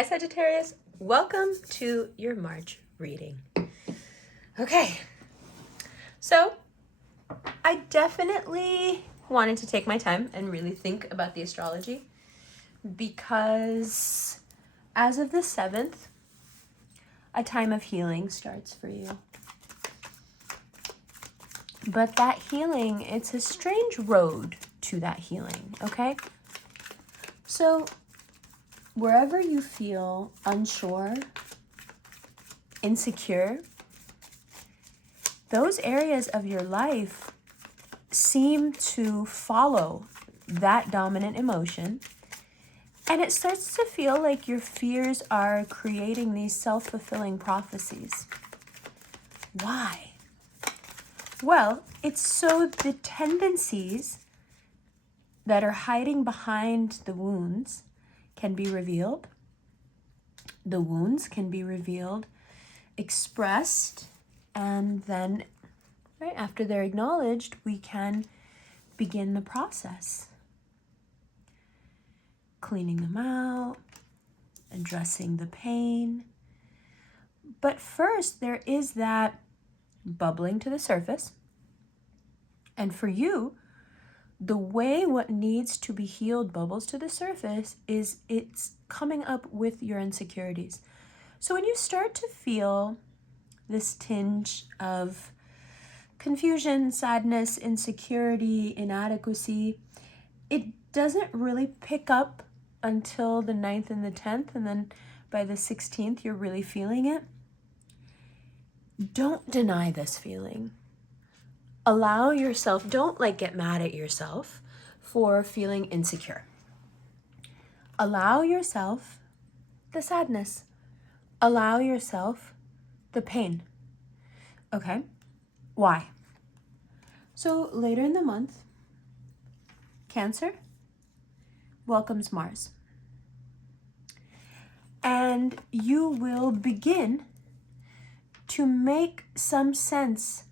Hi Sagittarius, welcome to your March reading. Okay, so I definitely wanted to take my time and really think about the astrology because as of the 7th, a time of healing starts for you. But that healing, it's a strange road to that healing, okay? So wherever you feel unsure, insecure, those areas of your life seem to follow that dominant emotion, and it starts to feel like your fears are creating these self-fulfilling prophecies. Why? Well, it's so the tendencies that are hiding behind the wounds can be revealed. The wounds can be revealed, expressed, and then right after they're acknowledged, we can begin the process. Cleaning them out, addressing the pain. But first, there is that bubbling to the surface. And for you, the way what needs to be healed bubbles to the surface is it's coming up with your insecurities. So when you start to feel this tinge of confusion, sadness, insecurity, inadequacy, it doesn't really pick up until the 9th and the 10th, and then by the 16th, you're really feeling it. Don't deny this feeling. Allow yourself, don't get mad at yourself for feeling insecure. Allow yourself the sadness. Allow yourself the pain. Okay? Why? So later in the month, Cancer welcomes Mars. And you will begin to make some sense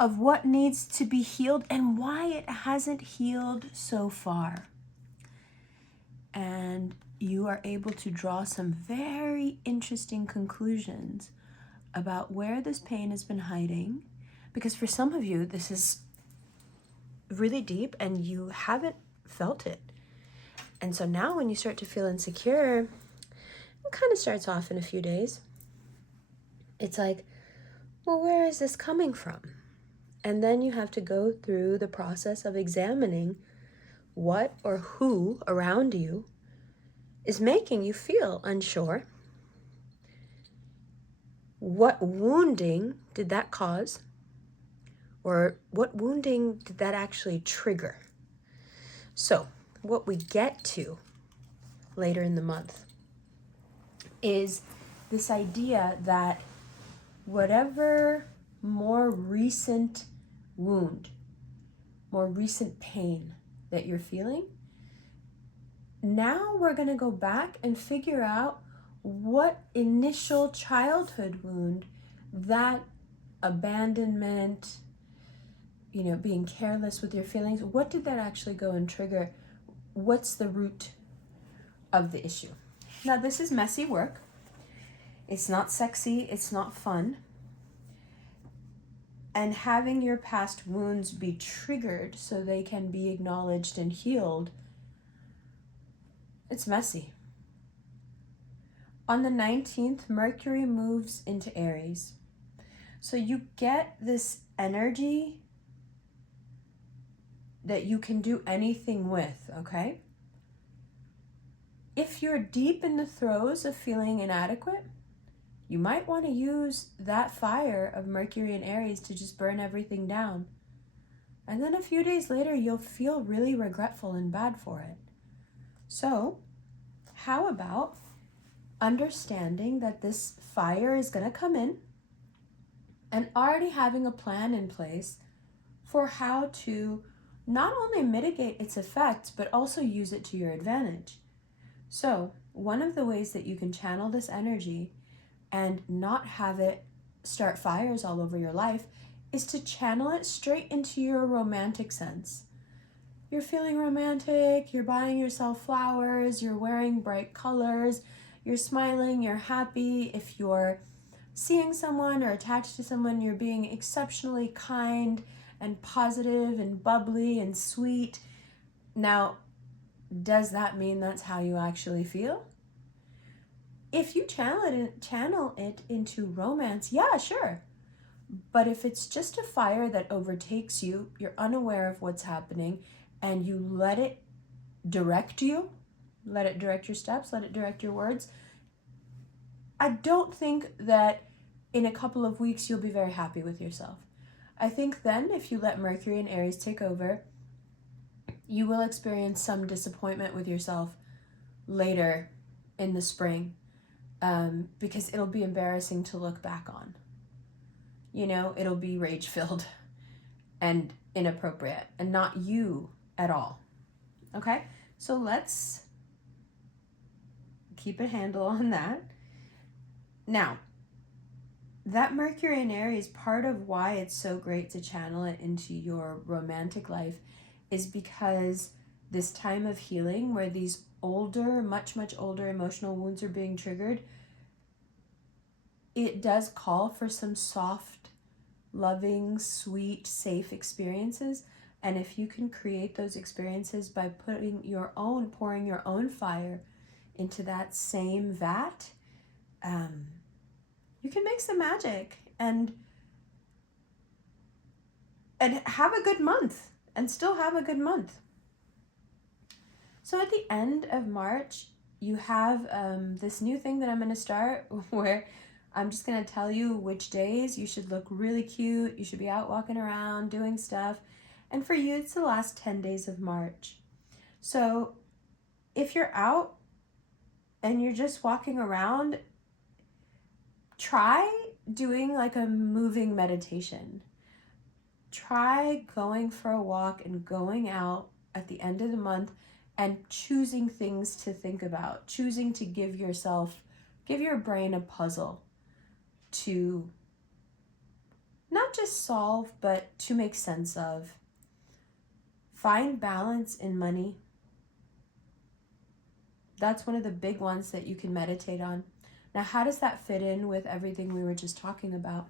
of what needs to be healed and why it hasn't healed so far. And you are able to draw some very interesting conclusions about where this pain has been hiding. Because for some of you, this is really deep and you haven't felt it. And so now when you start to feel insecure, it kind of starts off in a few days. It's like, well, where is this coming from? And then you have to go through the process of examining what or who around you is making you feel unsure. What wounding did that cause? Or what wounding did that actually trigger? So what we get to later in the month is this idea that whatever more recent wound, more recent pain that you're feeling, now we're going to go back and figure out what initial childhood wound, that abandonment, being careless with your feelings, what did that actually go and trigger? What's the root of the issue? Now, this is messy work. It's not sexy. It's not fun. And having your past wounds be triggered so they can be acknowledged and healed, it's messy. On the 19th, Mercury moves into Aries. So you get this energy that you can do anything with, okay? If you're deep in the throes of feeling inadequate, you might want to use that fire of Mercury and Aries to just burn everything down. And then a few days later, you'll feel really regretful and bad for it. So, how about understanding that this fire is going to come in and already having a plan in place for how to not only mitigate its effects, but also use it to your advantage. So, one of the ways that you can channel this energy and not have it start fires all over your life is to channel it straight into your romantic sense. you're feeling romantic, you're buying yourself flowers, you're wearing bright colors, you're smiling, you're happy. If you're seeing someone or attached to someone, you're being exceptionally kind and positive and bubbly and sweet. Now, does that mean that's how you actually feel? If you channel it into romance, yeah, sure. But if it's just a fire that overtakes you, you're unaware of what's happening, and you let it direct you, let it direct your steps, let it direct your words, I don't think that in a couple of weeks you'll be very happy with yourself. I think then if you let Mercury and Aries take over, you will experience some disappointment with yourself later in the spring, because it'll be embarrassing to look back on. You know, it'll be rage-filled and inappropriate and not you at all. Okay? So let's keep a handle on that. Now, that Mercury in Aries, part of why it's so great to channel it into your romantic life is because this time of healing where these older, much older emotional wounds are being triggered, it does call for some soft, loving, sweet, safe experiences. And if you can create those experiences by pouring your own fire into that same vat, you can make some magic and have a good month and still have a good month. So at the end of March, you have this new thing that I'm going to start where I'm just going to tell you which days you should look really cute. You should be out walking around doing stuff. And for you, it's the last 10 days of March. So if you're out and you're just walking around, try doing like a moving meditation. Try going for a walk and going out at the end of the month and choosing things to think about, choosing to give your brain a puzzle to not just solve, but to make sense of. Find balance in money. That's one of the big ones that you can meditate on. Now, how does that fit in with everything we were just talking about?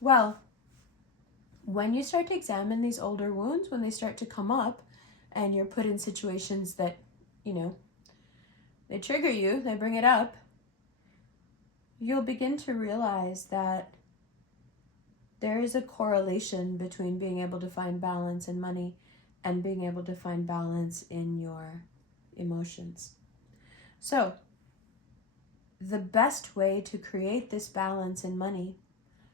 Well, when you start to examine these older wounds, when they start to come up and you're put in situations that, they trigger you, they bring it up, you'll begin to realize that there is a correlation between being able to find balance in money and being able to find balance in your emotions. So, the best way to create this balance in money,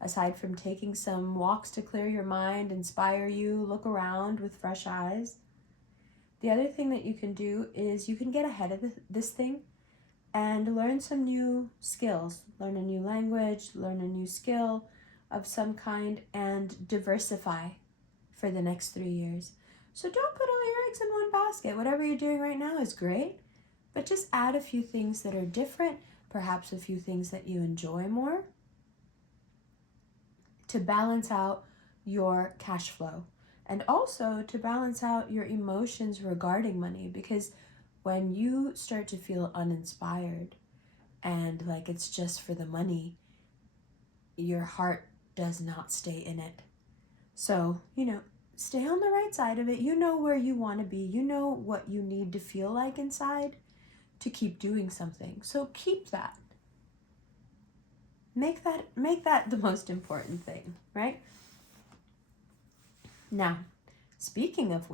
aside from taking some walks to clear your mind, inspire you, look around with fresh eyes, the other thing that you can do is you can get ahead of this thing and learn some new skills. Learn a new language, learn a new skill of some kind, and diversify for the next 3 years. So don't put all your eggs in one basket. Whatever you're doing right now is great, but just add a few things that are different, perhaps a few things that you enjoy more, to balance out your cash flow and also to balance out your emotions regarding money. Because when you start to feel uninspired and like it's just for the money, your heart does not stay in it. So, stay on the right side of it. You know where you want to be. You know what you need to feel like inside to keep doing something. So keep that. Make that the most important thing, right? Now, speaking of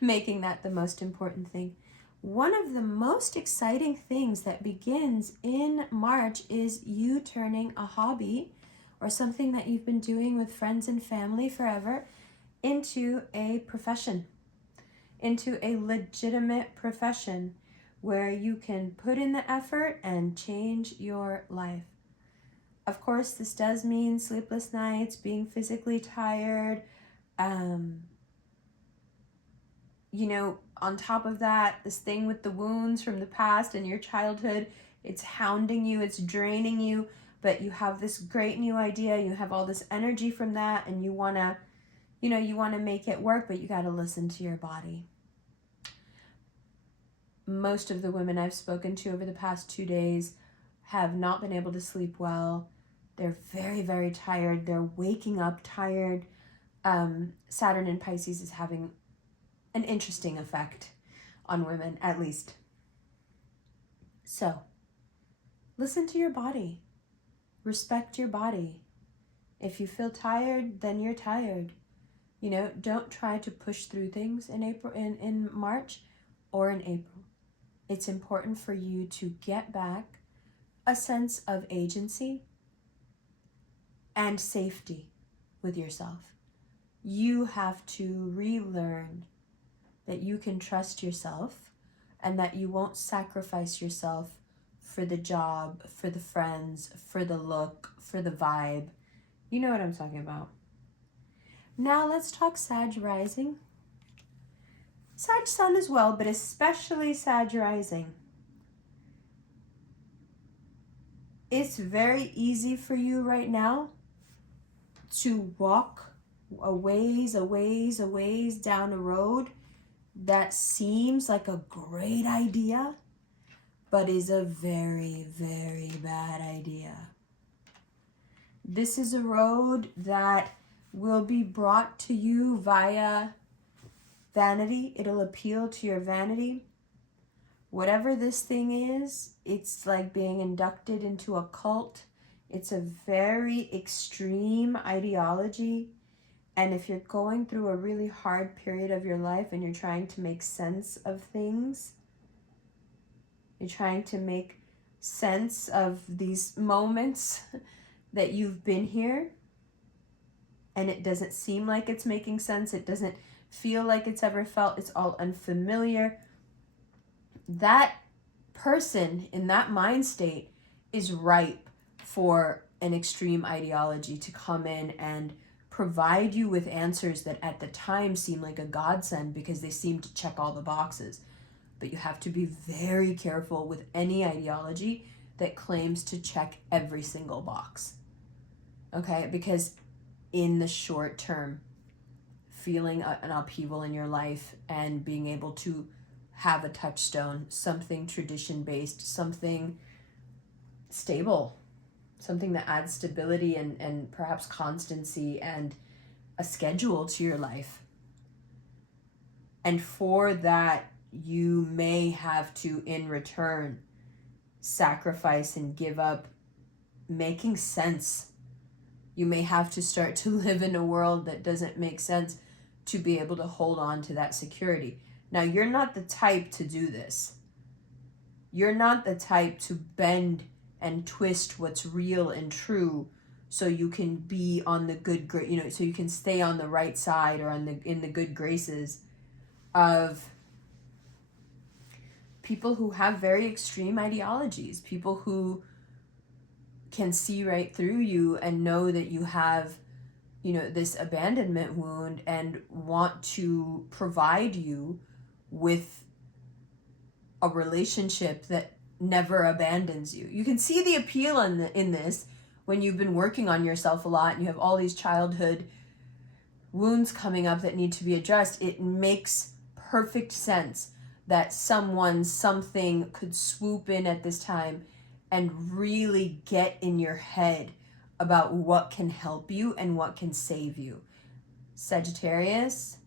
making that the most important thing, one of the most exciting things that begins in March is you turning a hobby or something that you've been doing with friends and family forever into a profession, into a legitimate profession where you can put in the effort and change your life. Of course, this does mean sleepless nights, being physically tired. On top of that, this thing with the wounds from the past and your childhood, it's hounding you, it's draining you, but you have this great new idea, you have all this energy from that, and you want to, you know, you want to make it work, but you got to listen to your body. Most of the women I've spoken to over the past 2 days have not been able to sleep well. They're very, very tired. They're waking up tired. Saturn in Pisces is having an interesting effect on women, at least. So, listen to your body. Respect your body. If you feel tired, then you're tired. You know, don't try to push through things in March or in April. It's important for you to get back a sense of agency and safety with yourself. You have to relearn that you can trust yourself and that you won't sacrifice yourself for the job, for the friends, for the look, for the vibe. You know what I'm talking about. Now let's talk Sag rising. Sag sun as well, but especially Sag rising. It's very easy for you right now to walk a ways down a road that seems like a great idea, but is a very, very bad idea. This is a road that will be brought to you via vanity. It'll appeal to your vanity. Whatever this thing is, it's like being inducted into a cult. It's a very extreme ideology. And if you're going through a really hard period of your life and you're trying to make sense of things, you're trying to make sense of these moments that you've been here, and it doesn't seem like it's making sense, it doesn't feel like it's ever felt, it's all unfamiliar, that person in that mind state is ripe for an extreme ideology to come in and provide you with answers that at the time seem like a godsend because they seem to check all the boxes. But you have to be very careful with any ideology that claims to check every single box. Okay? Because in the short term, feeling an upheaval in your life and being able to have a touchstone, something tradition-based, something stable, something that adds stability and perhaps constancy and a schedule to your life. And for that, you may have to, in return, sacrifice and give up making sense. You may have to start to live in a world that doesn't make sense to be able to hold on to that security. Now, you're not the type to do this. You're not the type to bend and twist what's real and true so you can be on the good, so you can stay on the right side or in the good graces of people who have very extreme ideologies, people who can see right through you and know that you have, this abandonment wound and want to provide you with a relationship that never abandons you. You can see the appeal in this when you've been working on yourself a lot and you have all these childhood wounds coming up that need to be addressed. It makes perfect sense that something could swoop in at this time and really get in your head about what can help you and what can save you. Sagittarius,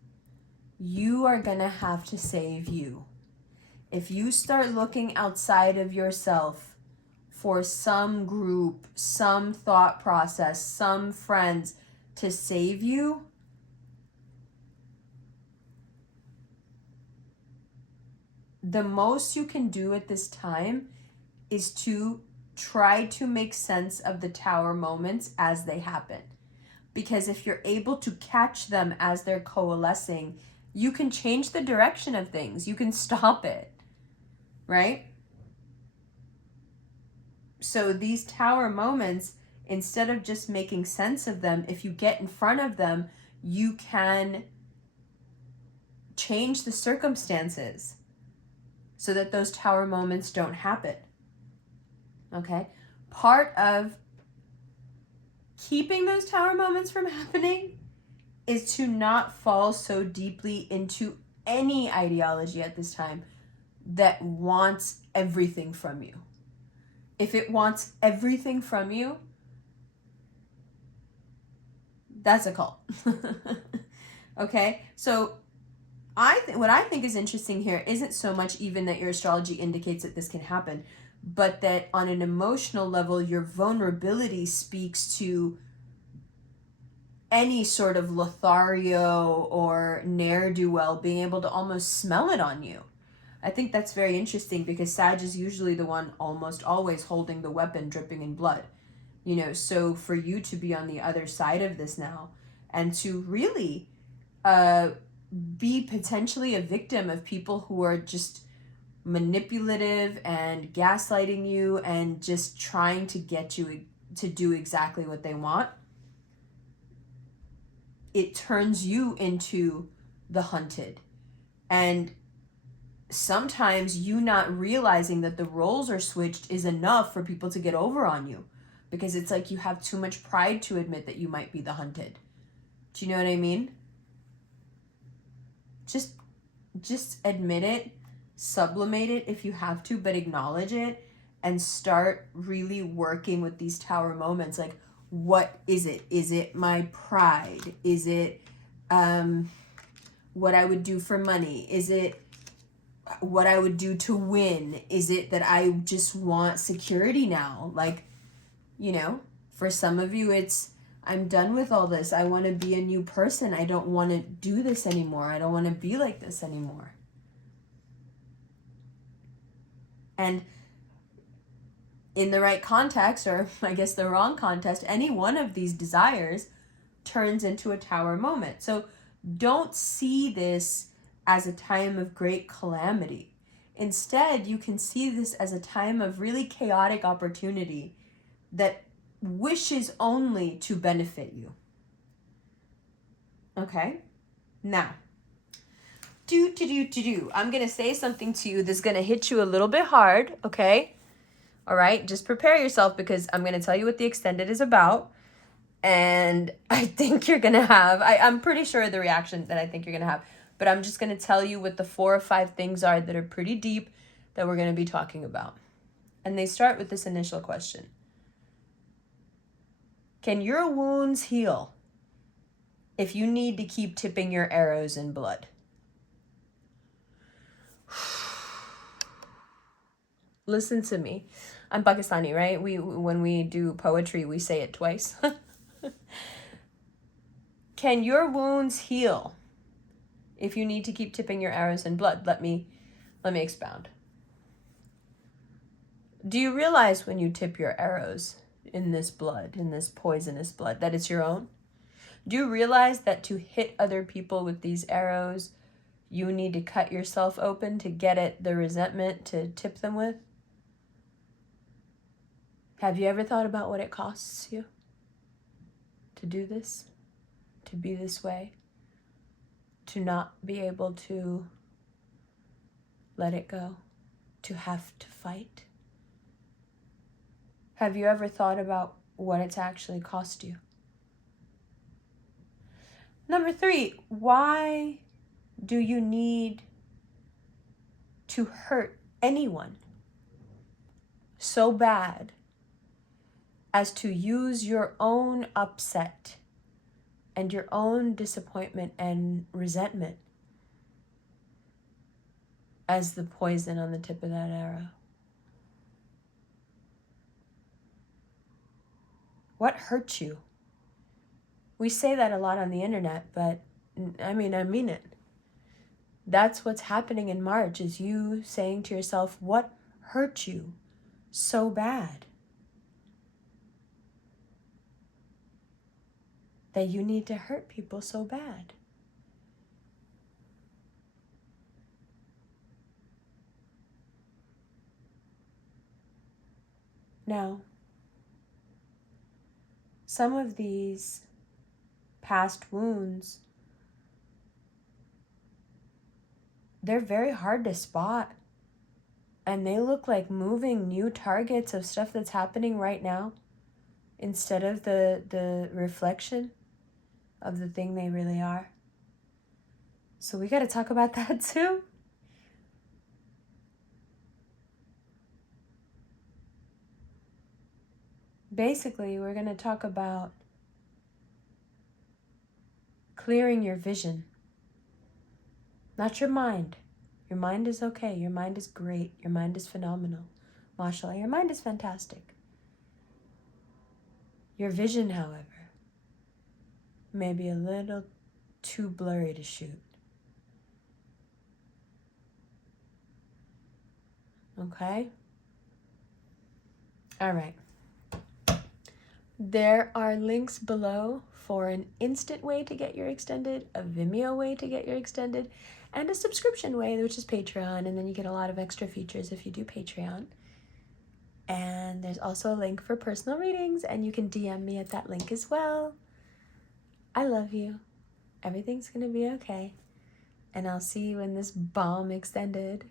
you are gonna have to save you. If you start looking outside of yourself for some group, some thought process, some friends to save you, the most you can do at this time is to try to make sense of the tower moments as they happen. Because if you're able to catch them as they're coalescing, you can change the direction of things. You can stop it, right? So these tower moments, instead of just making sense of them, if you get in front of them, you can change the circumstances so that those tower moments don't happen. Okay? Part of keeping those tower moments from happening is to not fall so deeply into any ideology at this time that wants everything from you. If it wants everything from you, that's a cult. Okay? So what I think is interesting here isn't so much even that your astrology indicates that this can happen, but that on an emotional level, your vulnerability speaks to any sort of Lothario or ne'er-do-well being able to almost smell it on you. I think that's very interesting because Sag is usually the one almost always holding the weapon dripping in blood. You know, so for you to be on the other side of this now and to really be potentially a victim of people who are just manipulative and gaslighting you and just trying to get you to do exactly what they want, it turns you into the hunted. And sometimes you not realizing that the roles are switched is enough for people to get over on you, because it's like you have too much pride to admit that you might be the hunted. Do you know what I mean? Just admit it, sublimate it if you have to, but acknowledge it and start really working with these tower moments. Like, what is it? Is it my pride? Is it what I would do for money? Is it what I would do to win? Is it that I just want security now? Like, you know, for some of you, it's, I'm done with all this. I want to be a new person. I don't want to do this anymore. I don't want to be like this anymore. And in the right context, or I guess the wrong context, any one of these desires turns into a tower moment. So don't see this as a time of great calamity. Instead, you can see this as a time of really chaotic opportunity that wishes only to benefit you. Okay? Now, I'm going to say something to you that's going to hit you a little bit hard, okay? All right? Just prepare yourself, because I'm going to tell you what the extended is about. And I think you're going to have, I'm pretty sure of the reaction that I think you're going to have. But I'm just going to tell you what the 4 or 5 things are that are pretty deep that we're going to be talking about. And they start with this initial question. Can your wounds heal if you need to keep tipping your arrows in blood? Listen to me. I'm Pakistani, right? When we do poetry, we say it twice. Can your wounds heal if you need to keep tipping your arrows in blood? Let me expound. Do you realize when you tip your arrows in this blood, in this poisonous blood, that it's your own? Do you realize that to hit other people with these arrows, you need to cut yourself open to get at the resentment to tip them with? Have you ever thought about what it costs you to do this, to be this way, to not be able to let it go, to have to fight? Have you ever thought about what it's actually cost you? Number 3, why do you need to hurt anyone so bad as to use your own upset and your own disappointment and resentment as the poison on the tip of that arrow? What hurt you? We say that a lot on the internet, but I mean it. That's what's happening in March, is you saying to yourself, what hurt you so bad that you need to hurt people so bad? Now, some of these past wounds, they're very hard to spot. And they look like moving new targets of stuff that's happening right now instead of the reflection of the thing they really are. So we got to talk about that too. Basically, we're going to talk about clearing your vision. Not your mind. Your mind is okay. Your mind is great. Your mind is phenomenal. Mashallah, your mind is fantastic. Your vision, however, may be a little too blurry to shoot. Okay? All right. There are links below for an instant way to get your extended, a Vimeo way to get your extended, and a subscription way, which is Patreon, and then you get a lot of extra features if you do Patreon. And there's also a link for personal readings, and you can DM me at that link as well. I love you. Everything's gonna be okay. And I'll see you in this bomb extended.